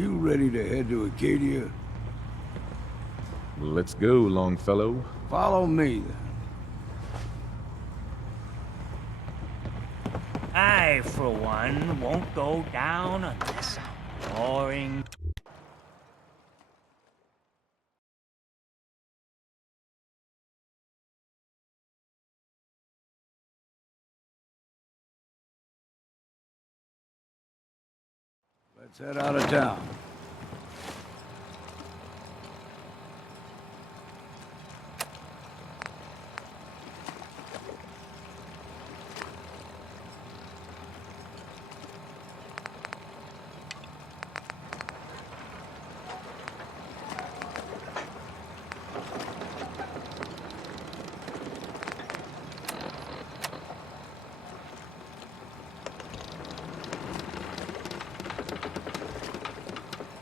You ready to head to Acadia? Let's go, Longfellow. Follow me, then. I, for one, won't go down unless I'm roaring. Let's head out of town.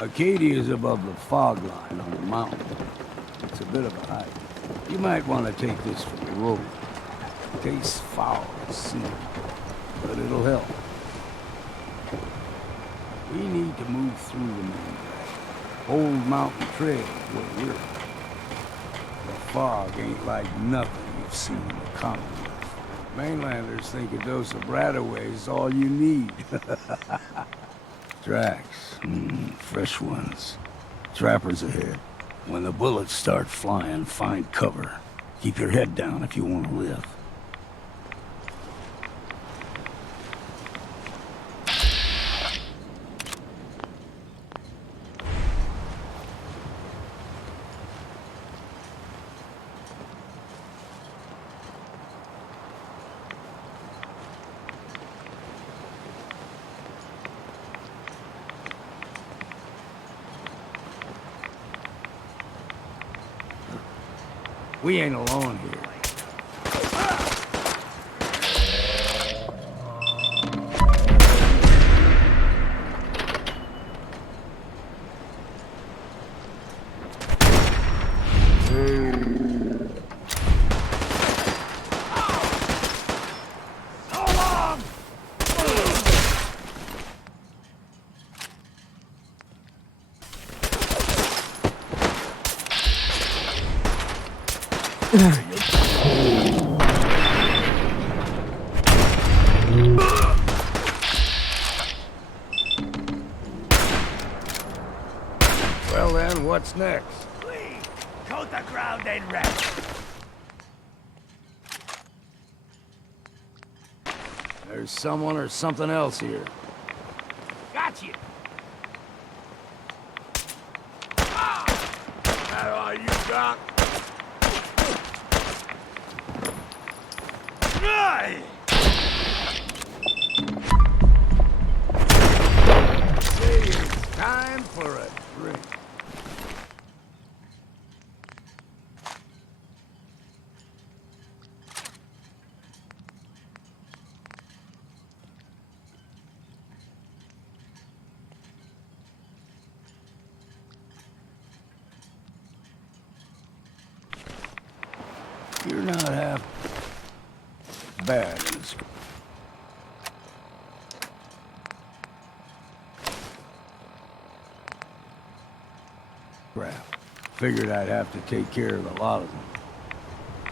Acadia is above the fog line on the mountain. It's a bit of a hike. You might want to take this for the road. It tastes foul to see, but it'll help. We need to move through the main drag. Old Mountain Trail is where we're at. The fog ain't like nothing you've seen in the Commonwealth. Mainlanders think a dose of Bradaway is all you need. Tracks. Fresh ones. Trappers ahead. When the bullets start flying, find cover. Keep your head down if you want to live. We ain't alone here. Well then, what's next? Please, coat the ground and rest. There's someone or something else here. Got you. That all you got? Say it's time for a drink. You're not half bad in this. Crap. Figured I'd have to take care of a lot of them.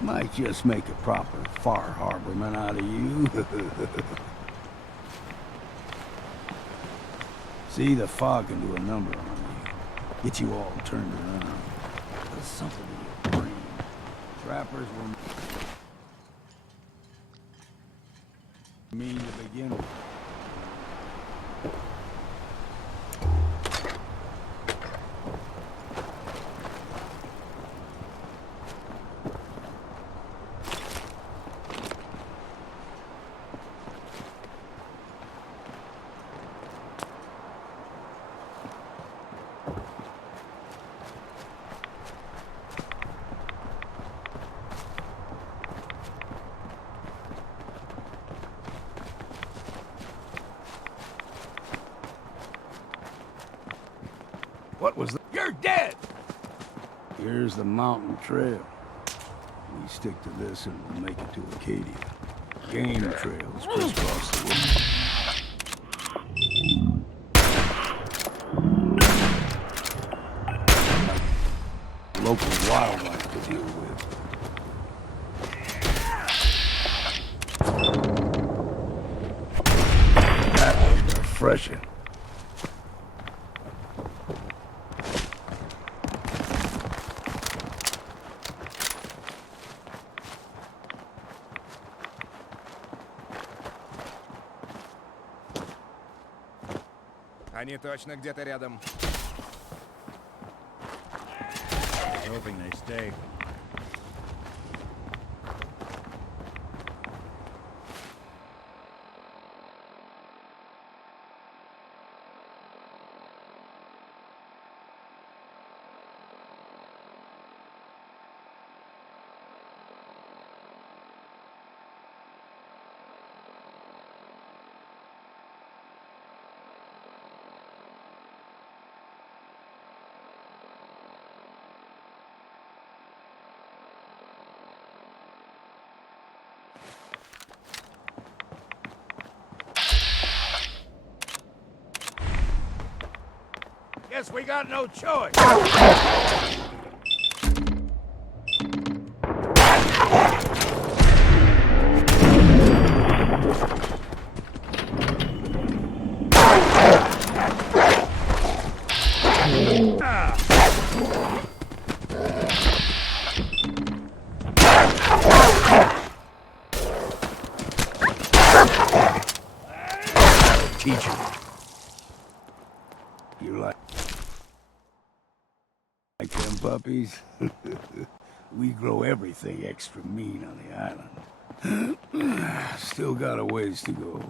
Might just make a proper Far Harborman out of you. See, the fog can do a number on you. Get you all turned around. There's something in your brain. Trappers were mean to begin with. What was that? You're dead! Here's the mountain trail. We stick to this and we'll make it to Acadia. Game trails crisscross the woods. refreshing. Они точно где-то рядом. Hoping they stay. Guess we got no choice. Teacher. You like them puppies? We grow everything extra mean on the island. Still got a ways to go.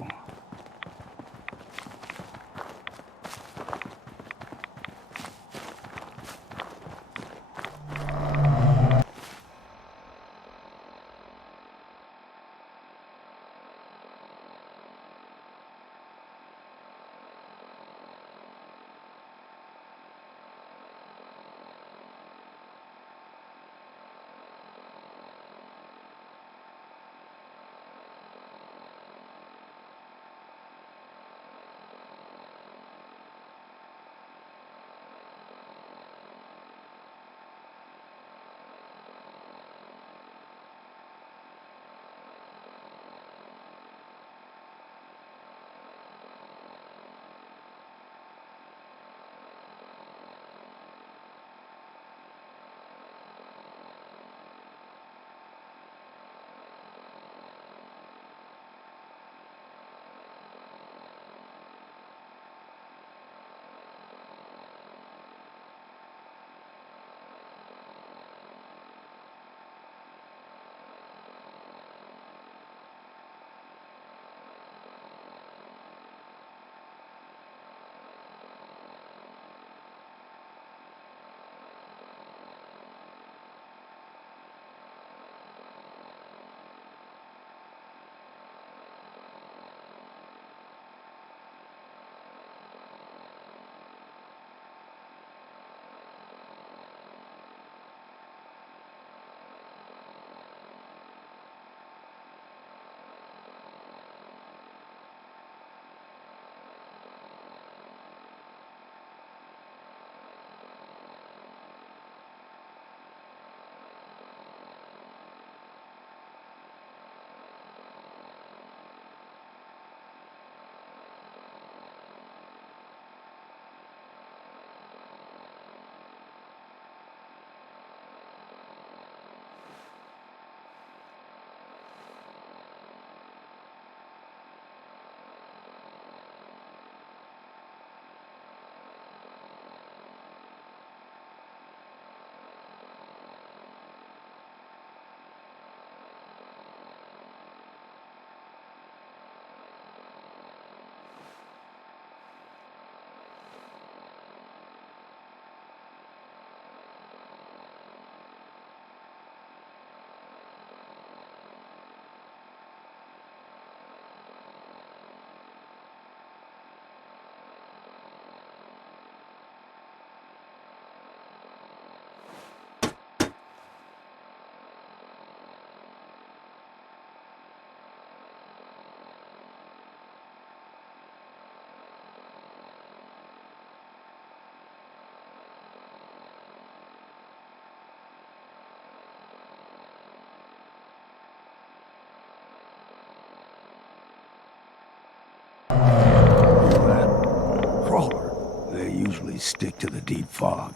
always stick to the deep fog.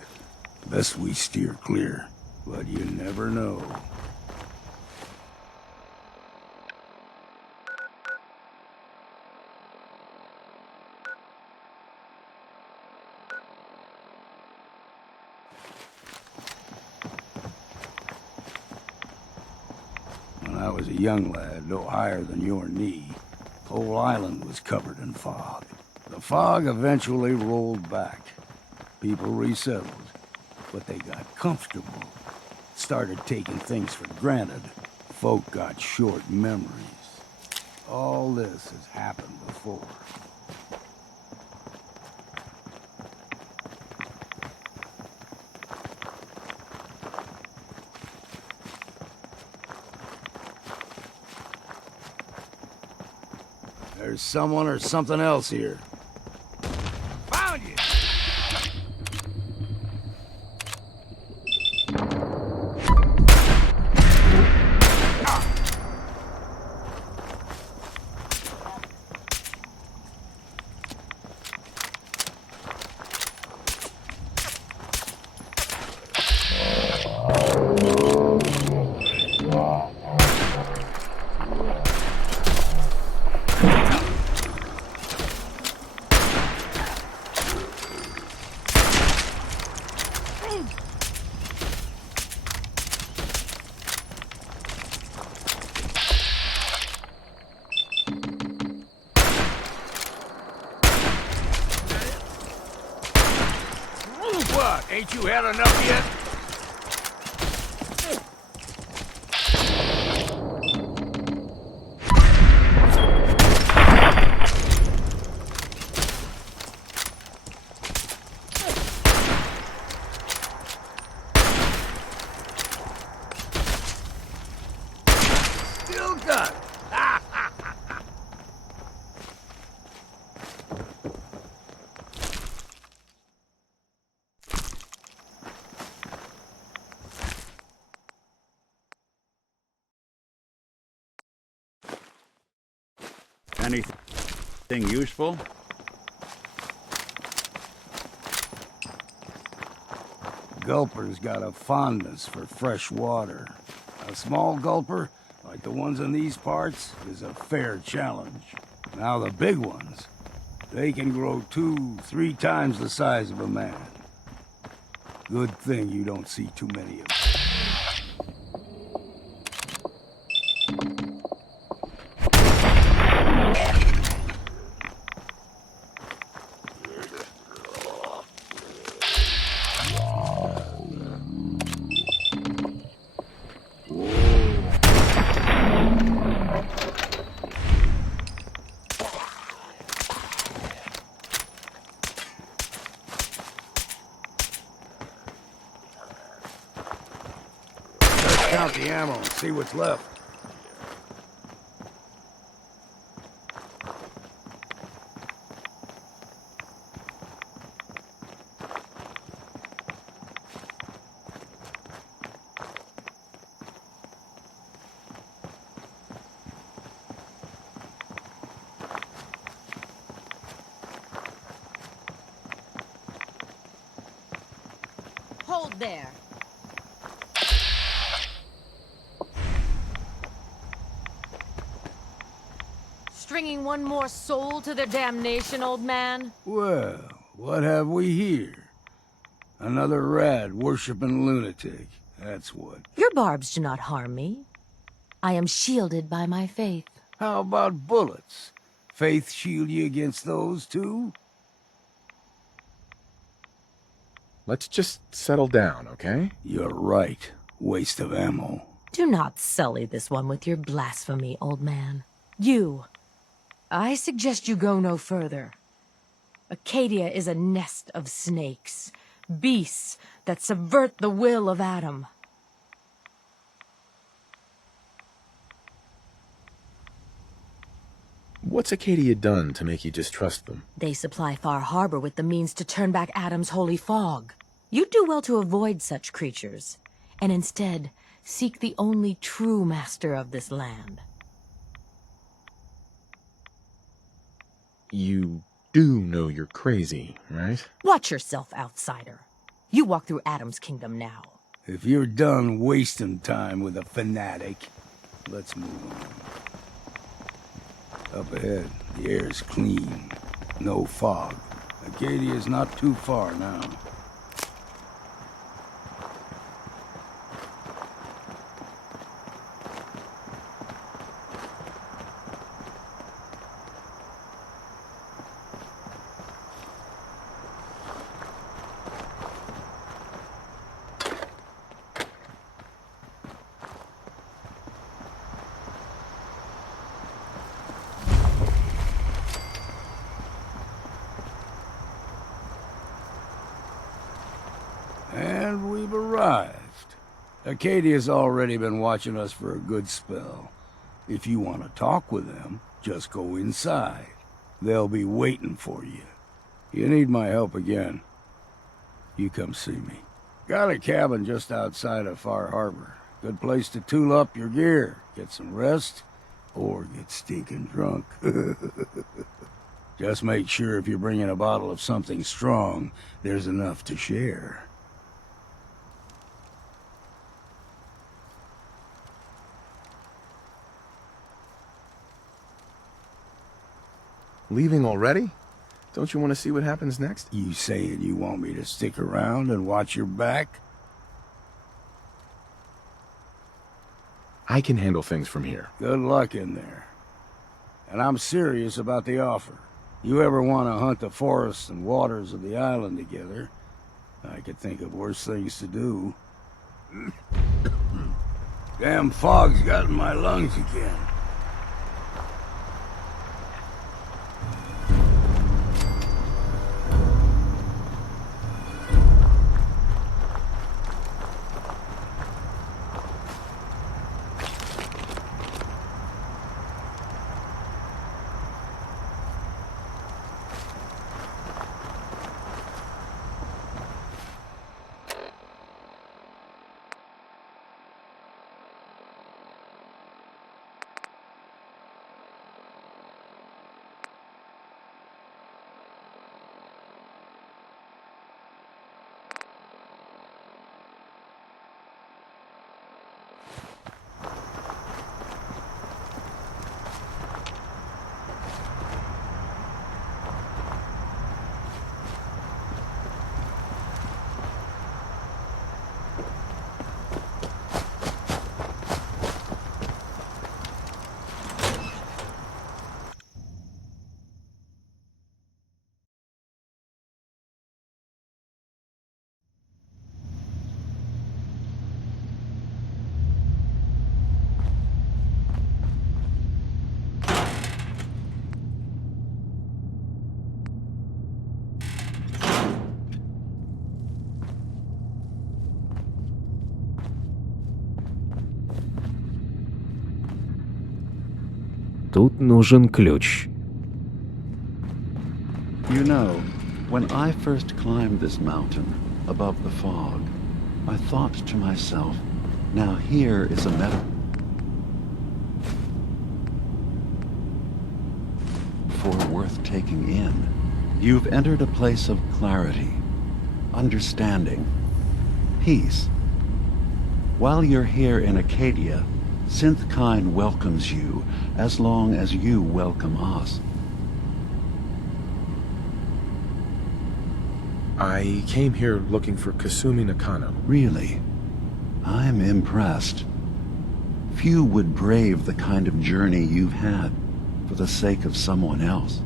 Best we steer clear, but you never know. When I was a young lad, no higher than your knee, the whole island was covered in fog. The fog eventually rolled back. People resettled, but they got comfortable. Started taking things for granted. Folk got short memories. All this has happened before. There's someone or something else here. Found you! What? Ain't you had enough yet? Still got it. Anything useful? Gulper's got a fondness for fresh water. A small gulper, like the ones in these parts, is a fair challenge. Now the big ones, they can grow 2-3 times the size of a man. Good thing you don't see too many of them. Count the ammo and see what's left. Hold there. Stringing one more soul to their damnation, old man? Well, what have we here? Another rad-worshipping lunatic, that's what. Your barbs do not harm me. I am shielded by my faith. How about bullets? Faith shield you against those, too? Let's just settle down, okay? You're right. Waste of ammo. Do not sully this one with your blasphemy, old man. You. I suggest you go no further. Acadia is a nest of snakes. Beasts that subvert the will of Adam. What's Acadia done to make you distrust them? They supply Far Harbor with the means to turn back Adam's holy fog. You'd do well to avoid such creatures, and instead seek the only true master of this land. You do know you're crazy, right? Watch yourself, outsider. You walk through Adam's kingdom now. If you're done wasting time with a fanatic, let's move on. Up ahead, the air's clean. No fog. Acadia's not too far now. And we've arrived. Acadia's already been watching us for a good spell. If you want to talk with them, just go inside. They'll be waiting for you. You need my help again, you come see me. Got a cabin just outside of Far Harbor. Good place to tool up your gear, get some rest, or get stinking drunk. Just make sure if you're bringing a bottle of something strong, there's enough to share. Leaving already? Don't you want to see what happens next? You saying you want me to stick around and watch your back? I can handle things from here. Good luck in there. And I'm serious about the offer. You ever want to hunt the forests and waters of the island together, I could think of worse things to do. Damn fog's got in my lungs again. Тут нужен ключ. You know, when I first climbed this mountain above the fog, I thought to myself, now here is a metaphor worth taking in. You've entered a place of clarity, understanding, peace. While you're here in Acadia, Synthkind welcomes you as long as you welcome us. I came here looking for Kasumi Nakano. Really? I'm impressed. Few would brave the kind of journey you've had for the sake of someone else.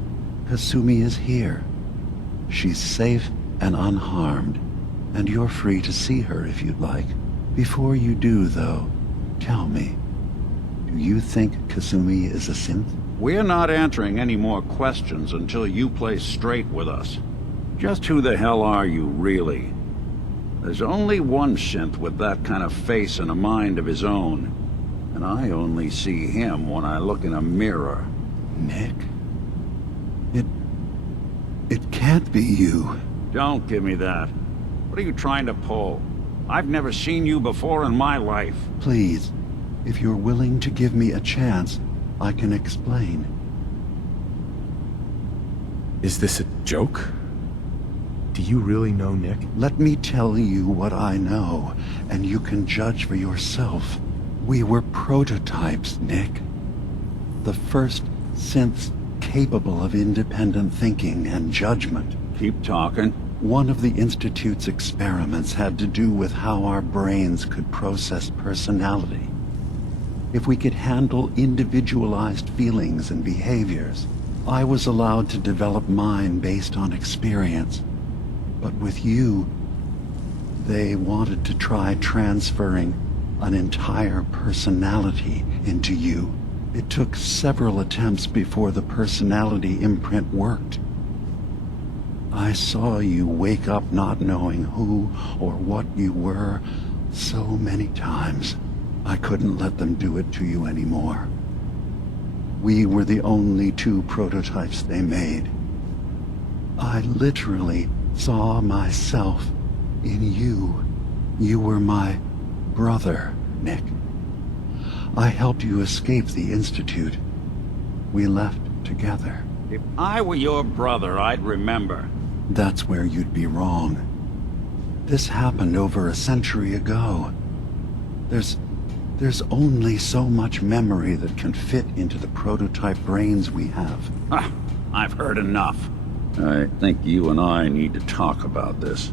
Kasumi is here. She's safe and unharmed, and you're free to see her if you'd like. Before you do, though, tell me, do you think Kasumi is a synth? We're not answering any more questions until you play straight with us. Just who the hell are you, really? There's only one synth with that kind of face and a mind of his own, and I only see him when I look in a mirror. Nick? It can't be you. Don't give me that. What are you trying to pull? I've never seen you before in my life. Please, if you're willing to give me a chance, I can explain. Is this a joke? Do you really know Nick? Let me tell you what I know, and you can judge for yourself. We were prototypes, Nick. The first synths capable of independent thinking and judgment. Keep talking. One of the Institute's experiments had to do with how our brains could process personality. If we could handle individualized feelings and behaviors, I was allowed to develop mine based on experience. But with you, they wanted to try transferring an entire personality into you. It took several attempts before the personality imprint worked. I saw you wake up not knowing who or what you were so many times. I couldn't let them do it to you anymore. We were the only two prototypes they made. I literally saw myself in you. You were my brother, Nick. I helped you escape the Institute. We left together. If I were your brother, I'd remember. That's where you'd be wrong. This happened over a century ago. There's only so much memory that can fit into the prototype brains we have. Ah, I've heard enough. I think you and I need to talk about this.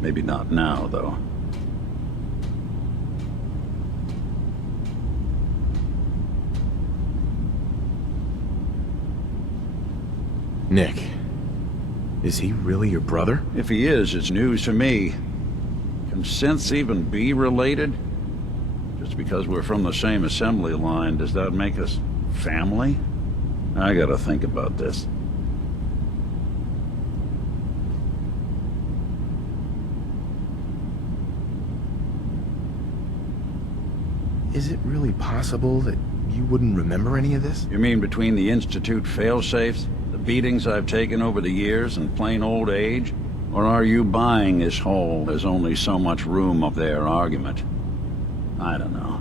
Maybe not now, though. Nick, is he really your brother? If he is, it's news to me. Can synths even be related? Just because we're from the same assembly line, does that make us family? I gotta think about this. Is it really possible that you wouldn't remember any of this? You mean between the Institute failsafes, the beatings I've taken over the years, and plain old age? Or are you buying this whole "there's only so much room" of their argument? I don't know.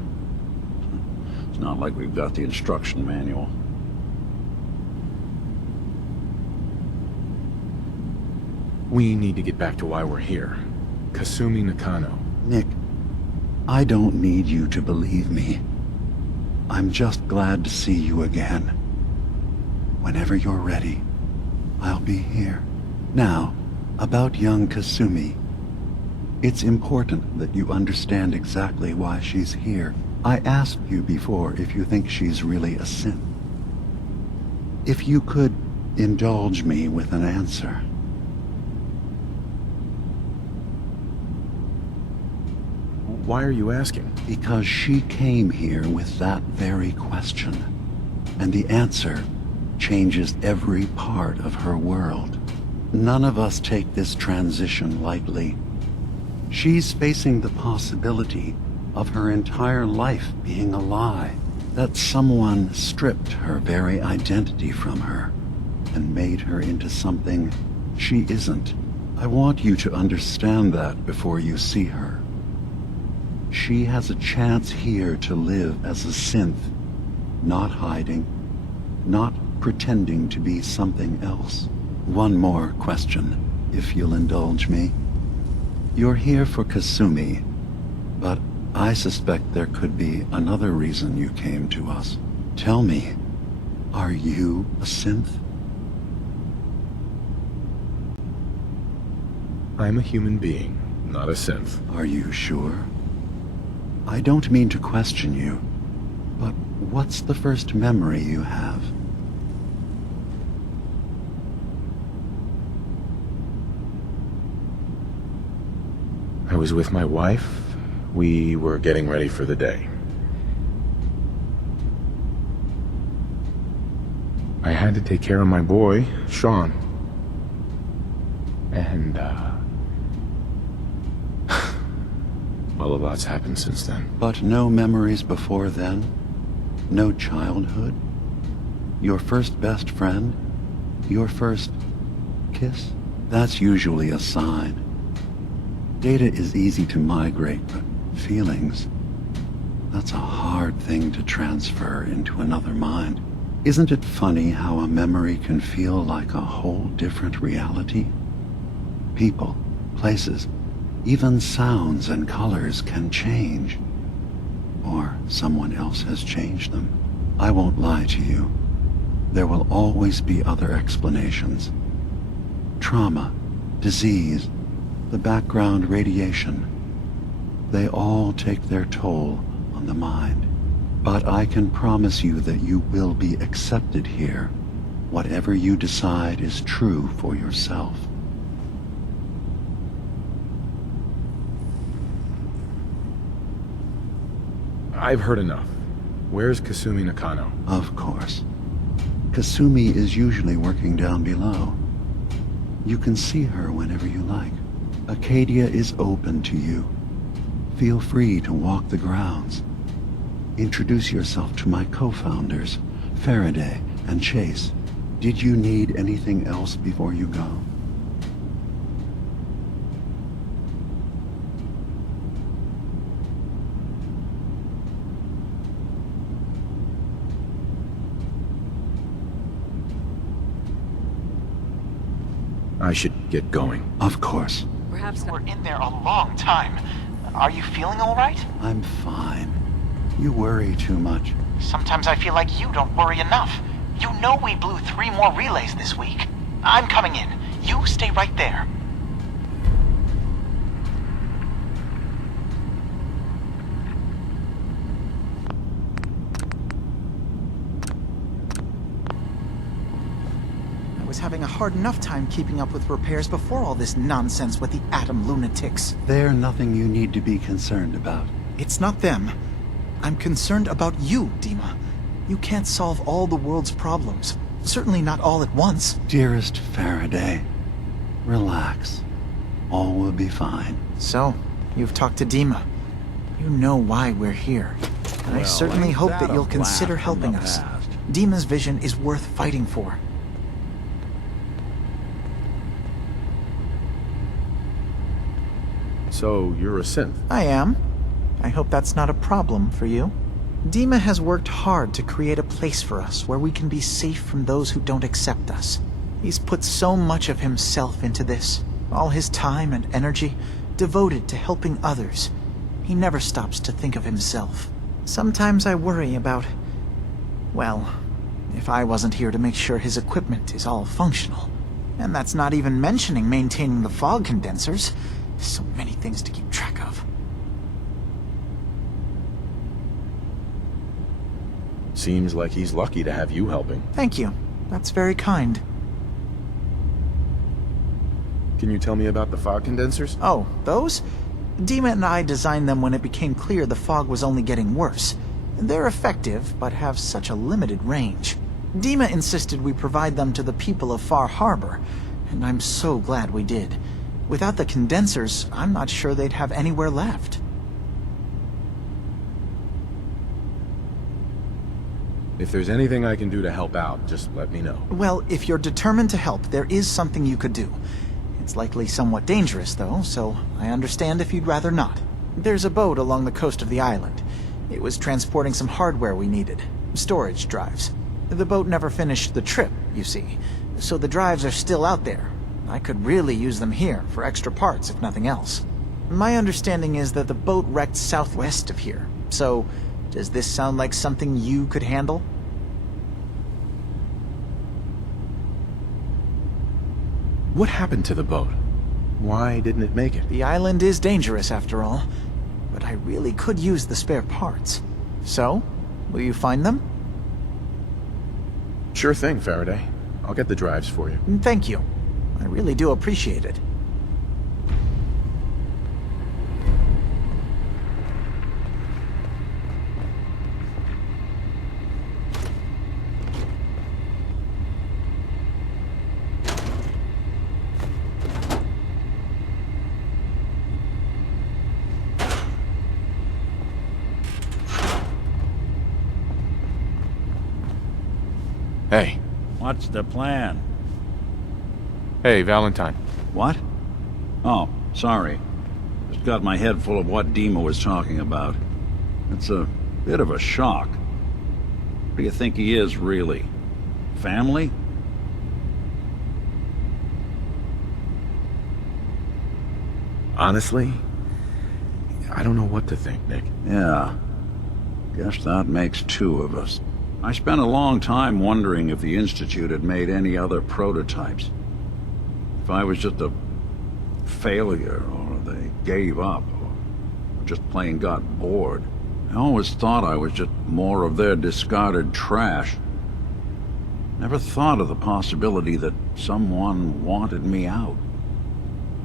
It's not like we've got the instruction manual. We need to get back to why we're here. Kasumi Nakano. Nick, I don't need you to believe me. I'm just glad to see you again. Whenever you're ready, I'll be here. Now, about young Kasumi. It's important that you understand exactly why she's here. I asked you before if you think she's really a synth. If you could indulge me with an answer. Why are you asking? Because she came here with that very question. And the answer changes every part of her world. None of us take this transition lightly. She's facing the possibility of her entire life being a lie. That someone stripped her very identity from her and made her into something she isn't. I want you to understand that before you see her. She has a chance here to live as a synth, not hiding, not pretending to be something else. One more question, if you'll indulge me. You're here for Kasumi, but I suspect there could be another reason you came to us. Tell me, are you a synth? I'm a human being, not a synth. Are you sure? I don't mean to question you, but what's the first memory you have? I was with my wife. We were getting ready for the day. I had to take care of my boy, Sean. And, well, a lot's happened since then. But no memories before then? No childhood? Your first best friend? Your first kiss? That's usually a sign. Data is easy to migrate, but feelings, that's a hard thing to transfer into another mind. Isn't it funny how a memory can feel like a whole different reality? People, places, even sounds and colors can change. Or someone else has changed them. I won't lie to you. There will always be other explanations. Trauma, disease, the background radiation. They all take their toll on the mind. But I can promise you that you will be accepted here. Whatever you decide is true for yourself. I've heard enough. Where's Kasumi Nakano? Of course. Kasumi is usually working down below. You can see her whenever you like. Acadia is open to you. Feel free to walk the grounds. Introduce yourself to my co-founders, Faraday and Chase. Did you need anything else before you go? I should get going. Of course. Perhaps we're in there a long time. Are you feeling all right? I'm fine. You worry too much. Sometimes I feel like you don't worry enough. You know we blew 3 more relays this week. I'm coming in. You stay right there. I was having a hard enough time keeping up with repairs before all this nonsense with the atom lunatics. They're nothing you need to be concerned about. It's not them. I'm concerned about you, Dima. You can't solve all the world's problems. Certainly not all at once. Dearest Faraday, relax. All will be fine. So, you've talked to Dima. You know why we're here. And I Well, certainly ain't hope that that a you'll consider blast from helping the us. past? Dima's vision is worth fighting for. So, you're a synth? I am. I hope that's not a problem for you. Dima has worked hard to create a place for us where we can be safe from those who don't accept us. He's put so much of himself into this, all his time and energy devoted to helping others. He never stops to think of himself. Sometimes I worry about, well, if I wasn't here to make sure his equipment is all functional. And that's not even mentioning maintaining the fog condensers. So many things to keep track of. Seems like he's lucky to have you helping. Thank you. That's very kind. Can you tell me about the fog condensers? Oh, those? Dima and I designed them when it became clear the fog was only getting worse. They're effective, but have such a limited range. Dima insisted we provide them to the people of Far Harbor, and I'm so glad we did. Without the condensers, I'm not sure they'd have anywhere left. If there's anything I can do to help out, just let me know. Well, if you're determined to help, there is something you could do. It's likely somewhat dangerous, though, so I understand if you'd rather not. There's a boat along the coast of the island. It was transporting some hardware we needed. Storage drives. The boat never finished the trip, you see, so the drives are still out there. I could really use them here for extra parts, if nothing else. My understanding is that the boat wrecked southwest of here, so does this sound like something you could handle? What happened to the boat? Why didn't it make it? The island is dangerous, after all, but I really could use the spare parts. So, will you find them? Sure thing, Faraday. I'll get the drives for you. Thank you. I really do appreciate it. Hey. What's the plan? Hey, Valentine. What? Oh, sorry. Just got my head full of what Dima was talking about. It's a bit of a shock. Who do you think he is, really? Family? Honestly, I don't know what to think, Nick. Yeah. Guess that makes two of us. I spent a long time wondering if the Institute had made any other prototypes. If I was just a failure, or they gave up, or just plain got bored. I always thought I was just more of their discarded trash. Never thought of the possibility that someone wanted me out.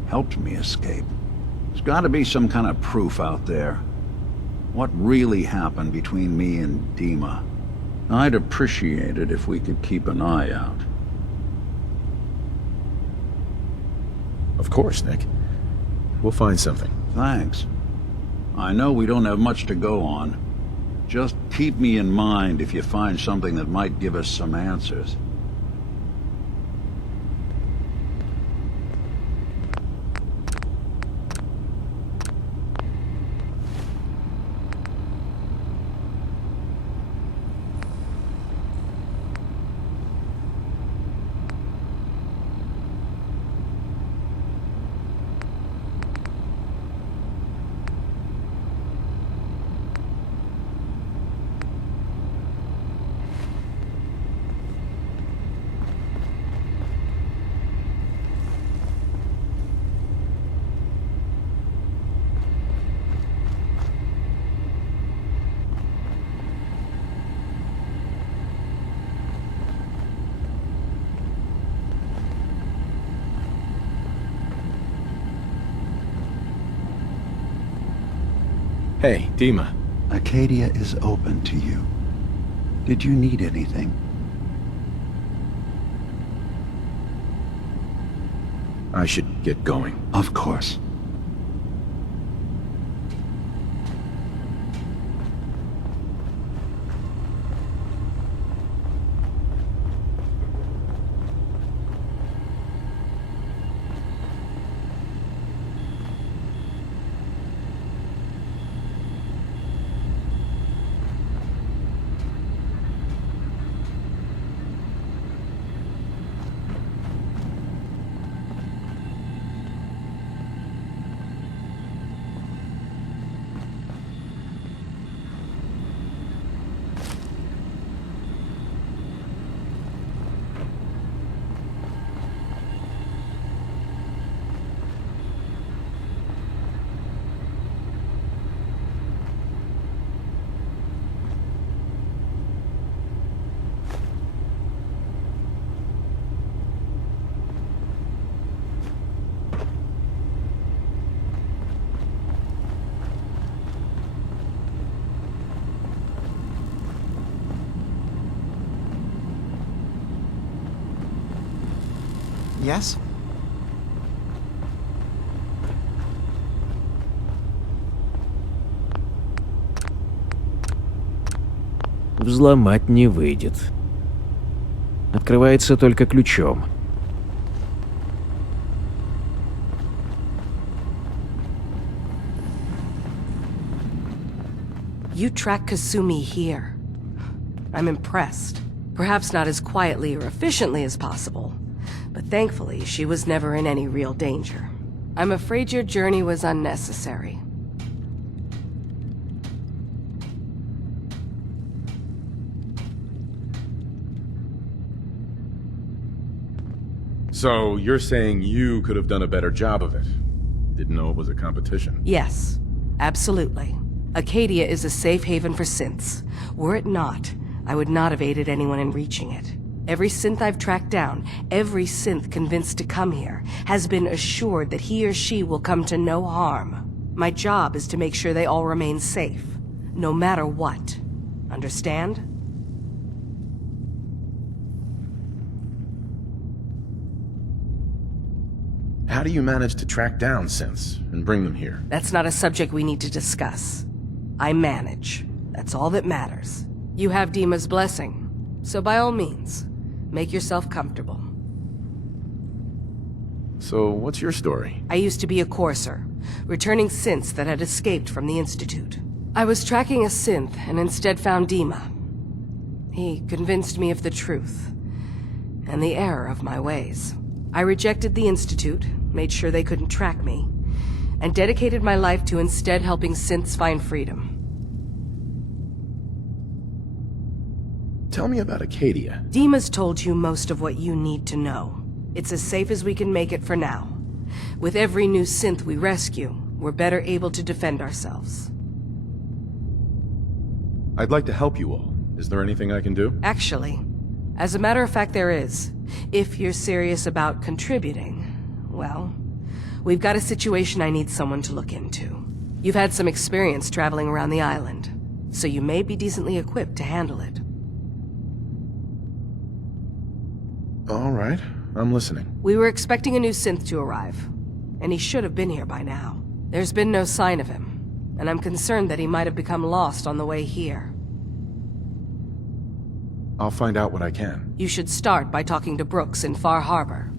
Helped me escape. There's gotta be some kind of proof out there. What really happened between me and Dima? I'd appreciate it if we could keep an eye out. Of course, Nick. We'll find something. Thanks. I know we don't have much to go on. Just keep me in mind if you find something that might give us some answers. Hey, Dima. Acadia is open to you. Did you need anything? I should get going. Of course. Yes? Взломать не выйдет. Открывается только ключом. You track Kasumi here. I'm impressed. Perhaps not as quietly or efficiently as possible, but thankfully she was never in any real danger. I'm afraid your journey was unnecessary. So, you're saying you could have done a better job of it? Didn't know it was a competition? Yes, absolutely. Acadia is a safe haven for synths. Were it not, I would not have aided anyone in reaching it. Every synth I've tracked down, every synth convinced to come here, has been assured that he or she will come to no harm. My job is to make sure they all remain safe, no matter what. Understand? How do you manage to track down synths and bring them here? That's not a subject we need to discuss. I manage. That's all that matters. You have Dima's blessing, so by all means, make yourself comfortable. So, what's your story? I used to be a courser, returning synths that had escaped from the Institute. I was tracking a synth and instead found Dima. He convinced me of the truth, and the error of my ways. I rejected the Institute, made sure they couldn't track me, and dedicated my life to instead helping synths find freedom. Tell me about Acadia. Dima's told you most of what you need to know. It's as safe as we can make it for now. With every new synth we rescue, we're better able to defend ourselves. I'd like to help you all. Is there anything I can do? Actually, as a matter of fact, there is. If you're serious about contributing, well, we've got a situation I need someone to look into. You've had some experience traveling around the island, so you may be decently equipped to handle it. All right, I'm listening. We were expecting a new synth to arrive, and he should have been here by now. There's been no sign of him, and I'm concerned that he might have become lost on the way here. I'll find out what I can. You should start by talking to Brooks in Far Harbor.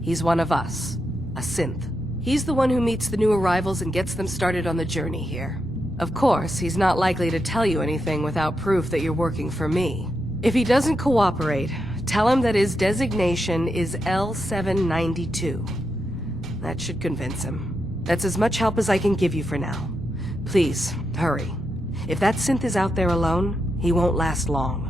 He's one of us, a synth. He's the one who meets the new arrivals and gets them started on the journey here. Of course, he's not likely to tell you anything without proof that you're working for me. If he doesn't cooperate, tell him that his designation is L792. That should convince him. That's as much help as I can give you for now. Please, hurry. If that synth is out there alone, he won't last long.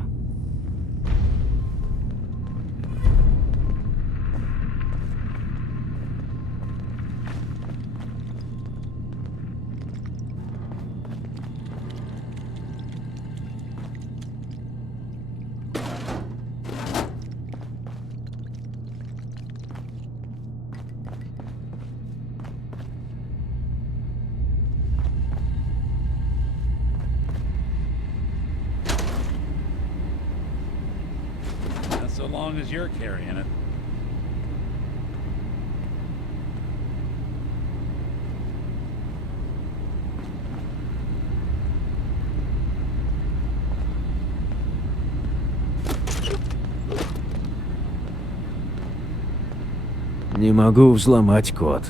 So long as you're carrying it. Не могу взломать код.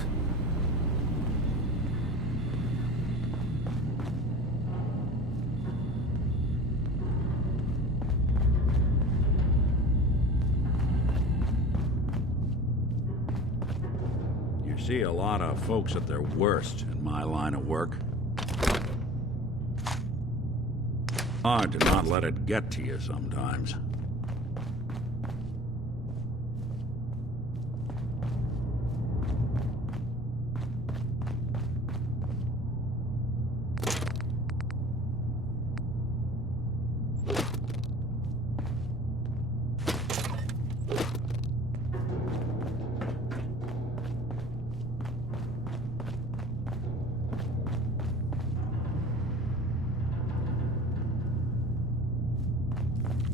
You see a lot of folks at their worst in my line of work. Hard to not let it get to you sometimes.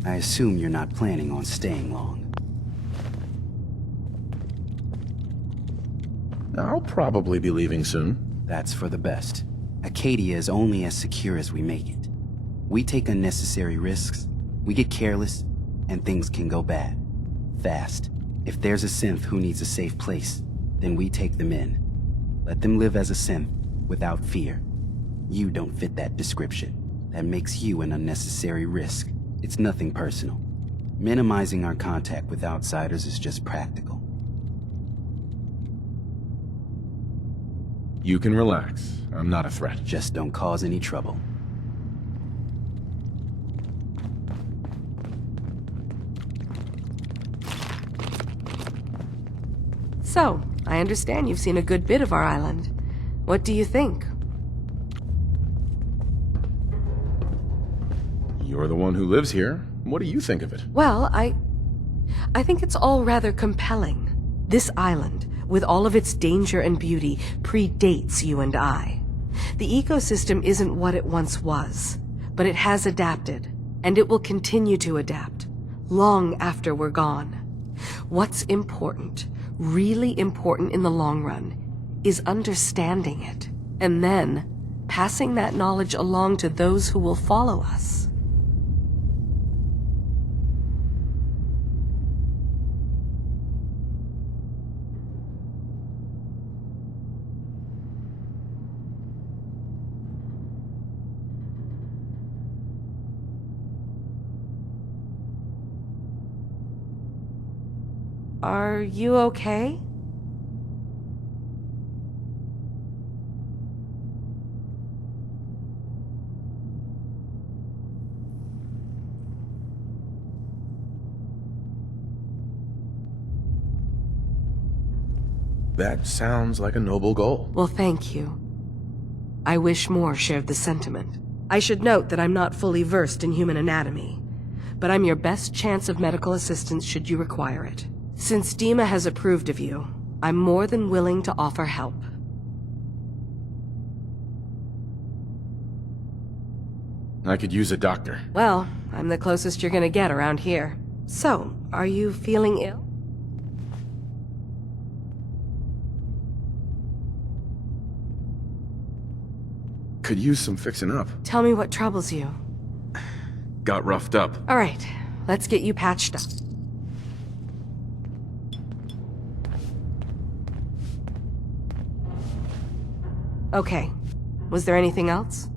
I assume you're not planning on staying long. I'll probably be leaving soon. That's for the best. Acadia is only as secure as we make it. We take unnecessary risks, we get careless, and things can go bad. Fast. If there's a synth who needs a safe place, then we take them in. Let them live as a synth, without fear. You don't fit that description. That makes you an unnecessary risk. It's nothing personal. Minimizing our contact with outsiders is just practical. You can relax. I'm not a threat. Just don't cause any trouble. So, I understand you've seen a good bit of our island. What do you think? You're the one who lives here. What do you think of it? Well, I think it's all rather compelling. This island, with all of its danger and beauty, predates you and I. The ecosystem isn't what it once was, but it has adapted, and it will continue to adapt, long after we're gone. What's important, really important in the long run, is understanding it, and then passing that knowledge along to those who will follow us. Are you okay? That sounds like a noble goal. Well, thank you. I wish more shared the sentiment. I should note that I'm not fully versed in human anatomy, but I'm your best chance of medical assistance should you require it. Since Dima has approved of you, I'm more than willing to offer help. I could use a doctor. Well, I'm the closest you're gonna get around here. So, are you feeling ill? Could use some fixing up. Tell me what troubles you. Got roughed up. All right, let's get you patched up. Okay. Was there anything else?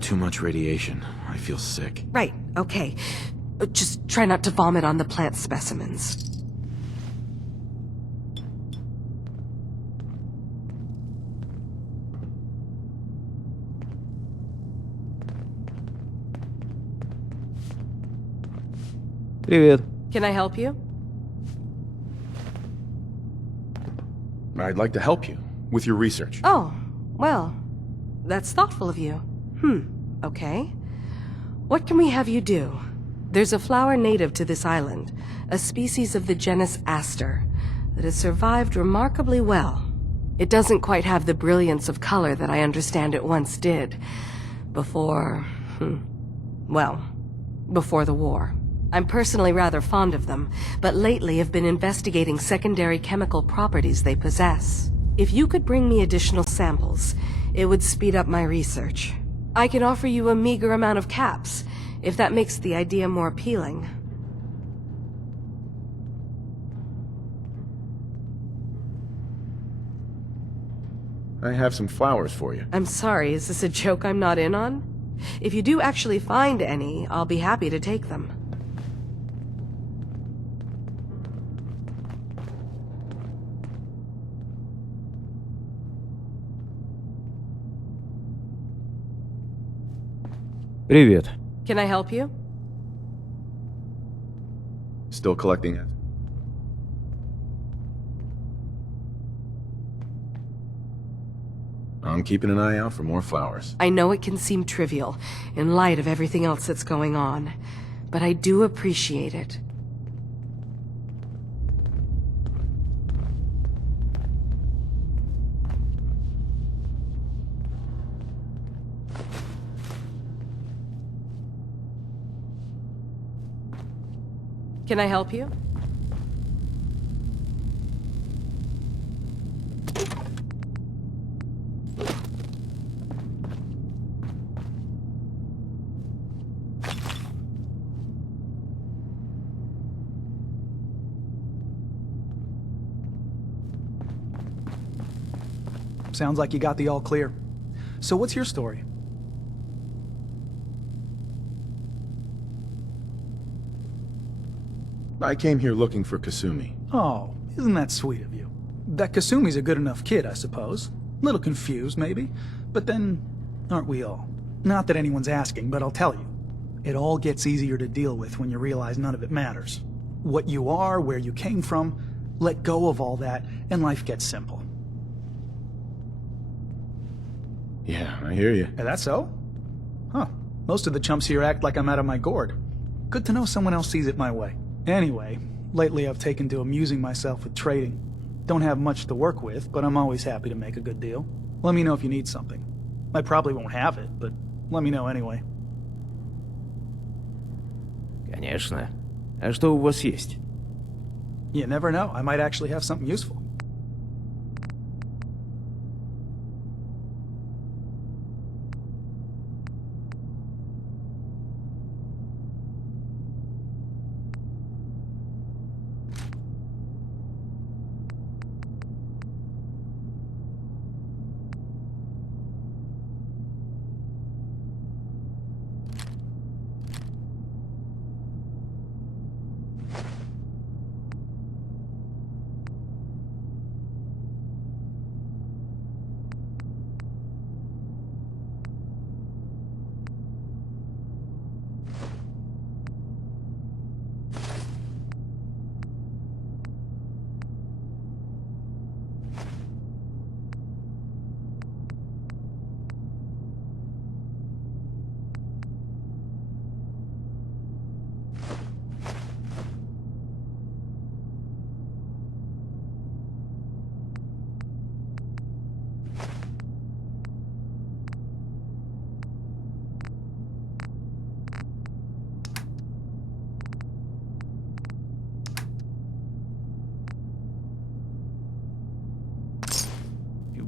Too much radiation. I feel sick. Right, okay. Just try not to vomit on the plant specimens. Привет. Can I help you? I'd like to help you with your research. Oh, well, that's thoughtful of you. Okay. What can we have you do? There's a flower native to this island, a species of the genus Aster, that has survived remarkably well. It doesn't quite have the brilliance of color that I understand it once did. Before the war. I'm personally rather fond of them, but lately have been investigating secondary chemical properties they possess. If you could bring me additional samples, it would speed up my research. I can offer you a meager amount of caps, if that makes the idea more appealing. I have some flowers for you. I'm sorry, is this a joke I'm not in on? If you do actually find any, I'll be happy to take them. Привет. Can I help you? Still collecting it. I'm keeping an eye out for more flowers. I know it can seem trivial, in light of everything else that's going on, but I do appreciate it. Can I help you? Sounds like you got the all clear. So what's your story? I came here looking for Kasumi. Oh, isn't that sweet of you? That Kasumi's a good enough kid, I suppose. Little confused, maybe. But then, aren't we all? Not that anyone's asking, but I'll tell you. It all gets easier to deal with when you realize none of it matters. What you are, where you came from, let go of all that, and life gets simple. Yeah, I hear you. Is that so? Huh. Most of the chumps here act like I'm out of my gourd. Good to know someone else sees it my way. Anyway, lately I've taken to amusing myself with trading. Don't have much to work with, but I'm always happy to make a good deal. Let me know if you need something. I probably won't have it, but let me know anyway. Конечно. А что у вас есть? You never know, I might actually have something useful.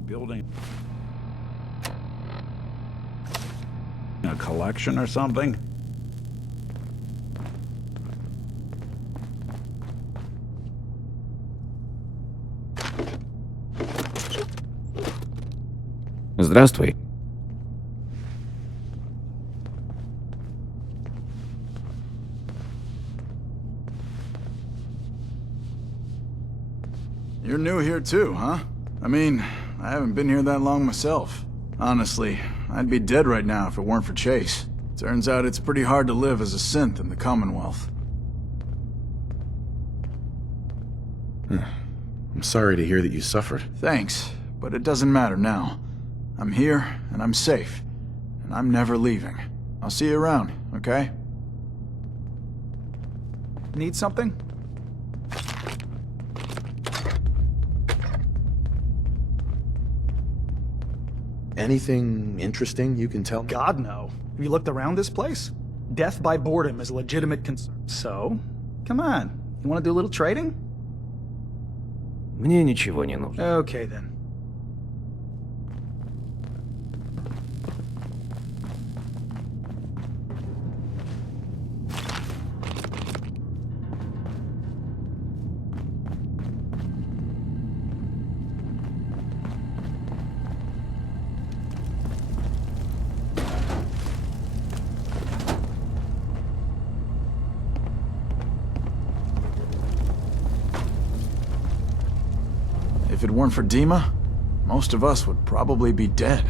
Building a collection or something? Здравствуй. You're new here too, huh? I mean, I haven't been here that long myself. Honestly, I'd be dead right now if it weren't for Chase. Turns out it's pretty hard to live as a synth in the Commonwealth. I'm sorry to hear that you suffered. Thanks, but it doesn't matter now. I'm here, and I'm safe. And I'm never leaving. I'll see you around, okay? Need something? Anything interesting you can tell me? God, no. Have you looked around this place? Death by boredom is a legitimate concern. So, come on. You want to do a little trading? Мне ничего не нужно. Okay, then. If it weren't for Dima, most of us would probably be dead.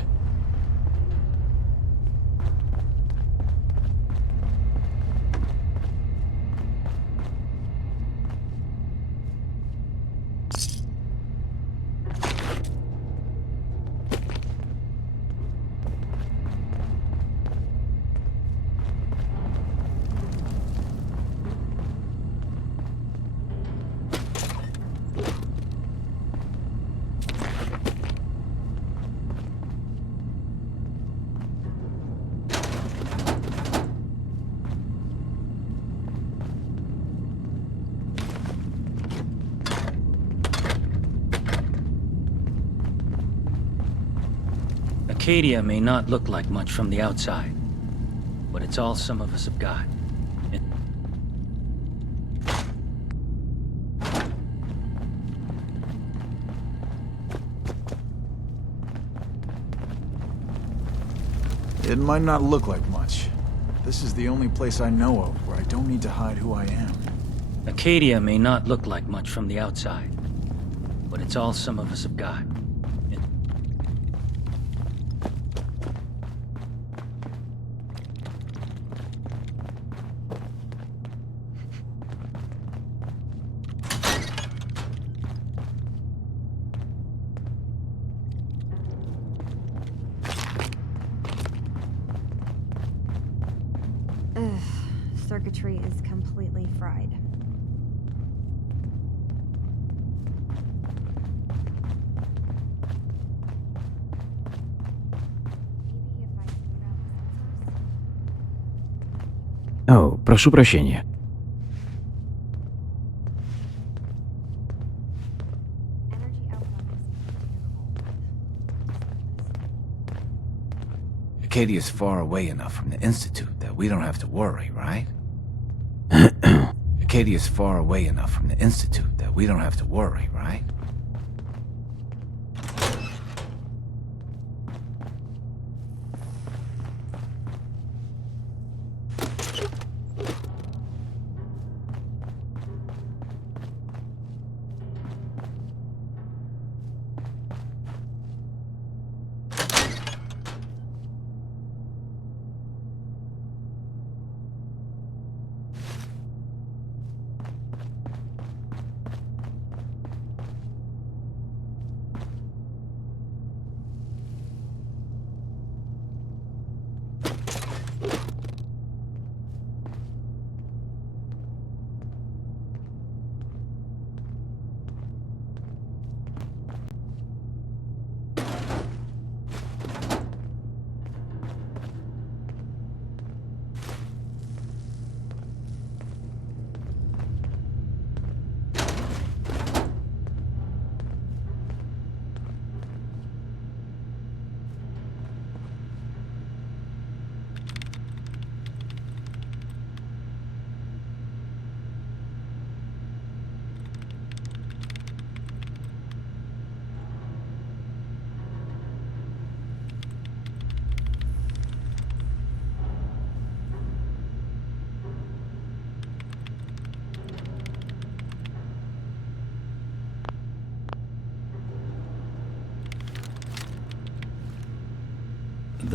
Acadia may not look like much from the outside, but it's all some of us have got. It might not look like much. This is the only place I know of where I don't need to hide who I am. Acadia may not look like much from the outside, but it's all some of us have got. Circuitry is completely fried. О, прошу прощения. Acadia's far away enough from the Institute that we don't have to worry, right? Acadia's far away enough from the Institute that we don't have to worry, right?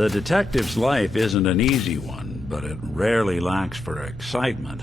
The detective's life isn't an easy one, but it rarely lacks for excitement.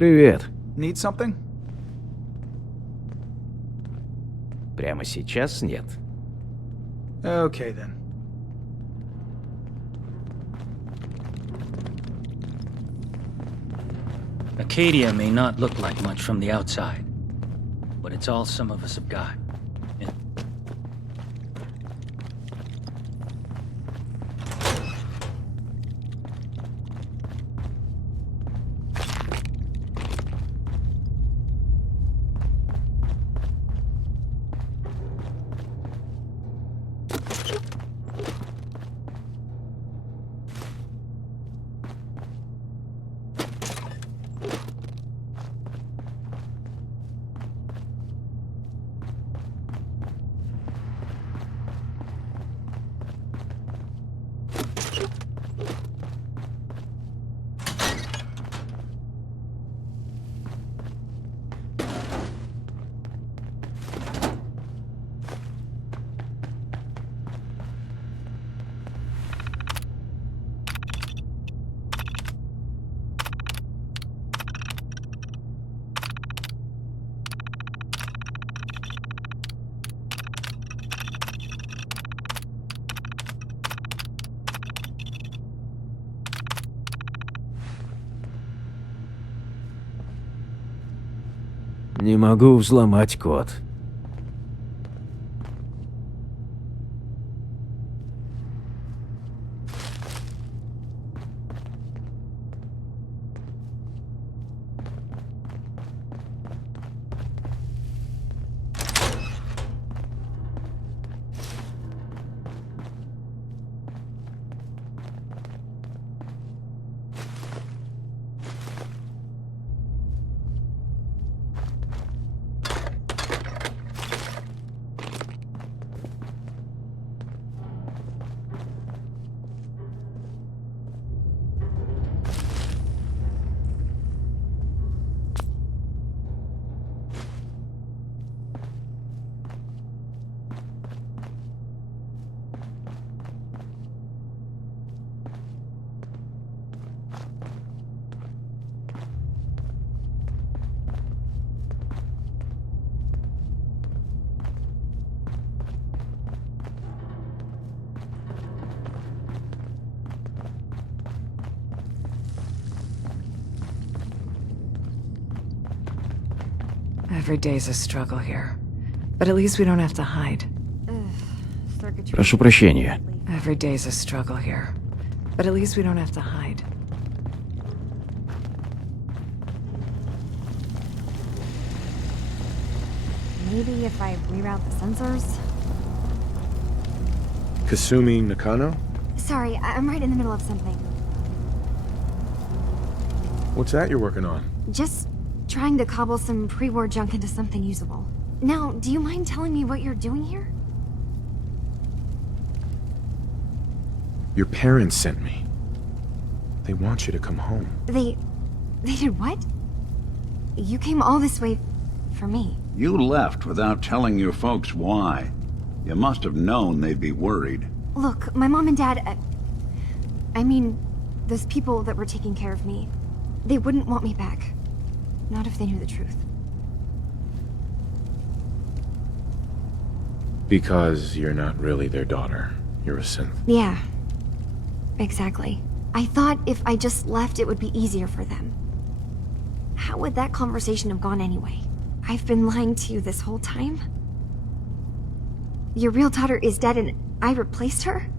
Привет. Need something? Прямо сейчас нет. Okay then. Acadia may not look like much from the outside, but it's all some of us have got. And Не могу взломать код. Every day's a struggle here. But at least we don't have to hide. Circuitry. Прошу прощения. Every day's a struggle here. But at least we don't have to hide. Maybe if I reroute the sensors? Kasumi Nakano? Sorry, I'm right in the middle of something. What's that you're working on? Just trying to cobble some pre-war junk into something usable. Now, do you mind telling me what you're doing here? Your parents sent me. They want you to come home. They did what? You came all this way for me. You left without telling your folks why. You must have known they'd be worried. Look, my mom and dad... I mean, those people that were taking care of me, they wouldn't want me back. Not if they knew the truth. Because you're not really their daughter. You're a synth. Yeah. Exactly. I thought if I just left, it would be easier for them. How would that conversation have gone anyway? I've been lying to you this whole time? Your real daughter is dead and I replaced her?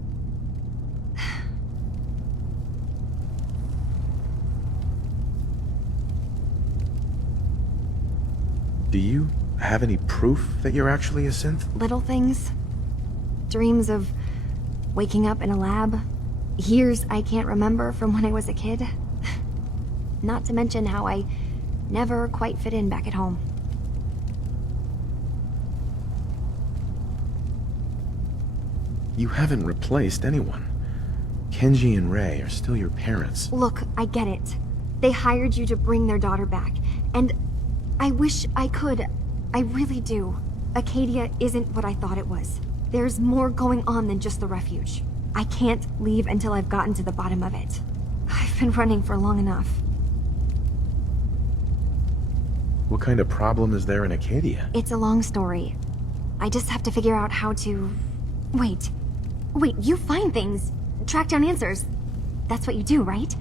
Do you have any proof that you're actually a synth? Little things. Dreams of waking up in a lab. Years I can't remember from when I was a kid. Not to mention how I never quite fit in back at home. You haven't replaced anyone. Kenji and Rei are still your parents. Look, I get it. They hired you to bring their daughter back, and I wish I could. I really do. Acadia isn't what I thought it was. There's more going on than just the refuge. I can't leave until I've gotten to the bottom of it. I've been running for long enough. What kind of problem is there in Acadia? It's a long story. I just have to figure out how to... Wait, you find things, track down answers. That's what you do, right?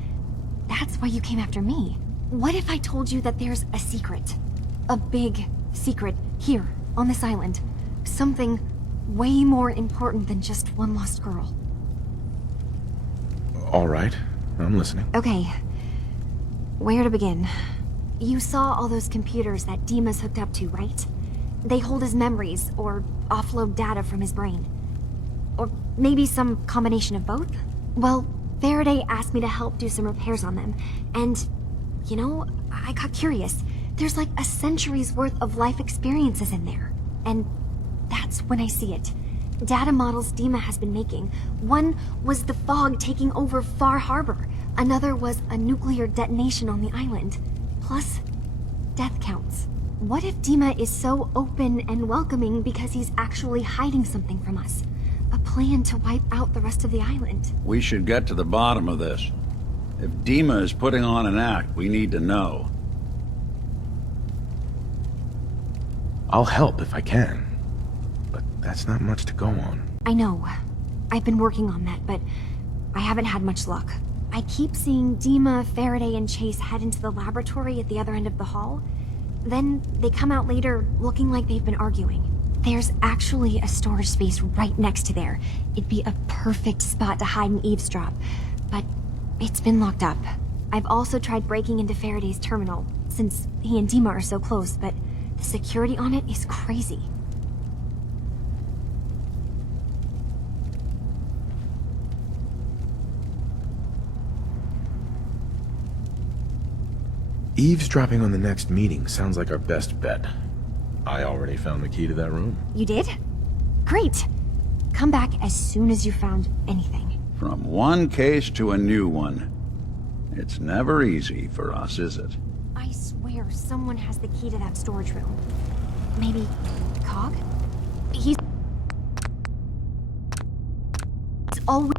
That's why you came after me. What if I told you that there's a secret? A big secret here, on this island. Something way more important than just one lost girl. All right, I'm listening. Okay, where to begin? You saw all those computers that Dima's hooked up to, right? They hold his memories, or offload data from his brain. Or maybe some combination of both? Well, Faraday asked me to help do some repairs on them, and, you know, I got curious. There's like a century's worth of life experiences in there. And that's when I see it. Data models Dima has been making. One was the fog taking over Far Harbor. Another was a nuclear detonation on the island. Plus, death counts. What if Dima is so open and welcoming because he's actually hiding something from us? A plan to wipe out the rest of the island. We should get to the bottom of this. If Dima is putting on an act, we need to know. I'll help if I can. But that's not much to go on. I know. I've been working on that, but I haven't had much luck. I keep seeing Dima, Faraday, and Chase head into the laboratory at the other end of the hall. Then they come out later looking like they've been arguing. There's actually a storage space right next to there. It'd be a perfect spot to hide and eavesdrop, but it's been locked up. I've also tried breaking into Faraday's terminal, since he and Dima are so close, but the security on it is crazy. Eavesdropping on the next meeting sounds like our best bet. I already found the key to that room. You did? Great. Come back as soon as you found anything. From one case to a new one. It's never easy for us, is it? I swear someone has the key to that storage room. Maybe Cog? He's always...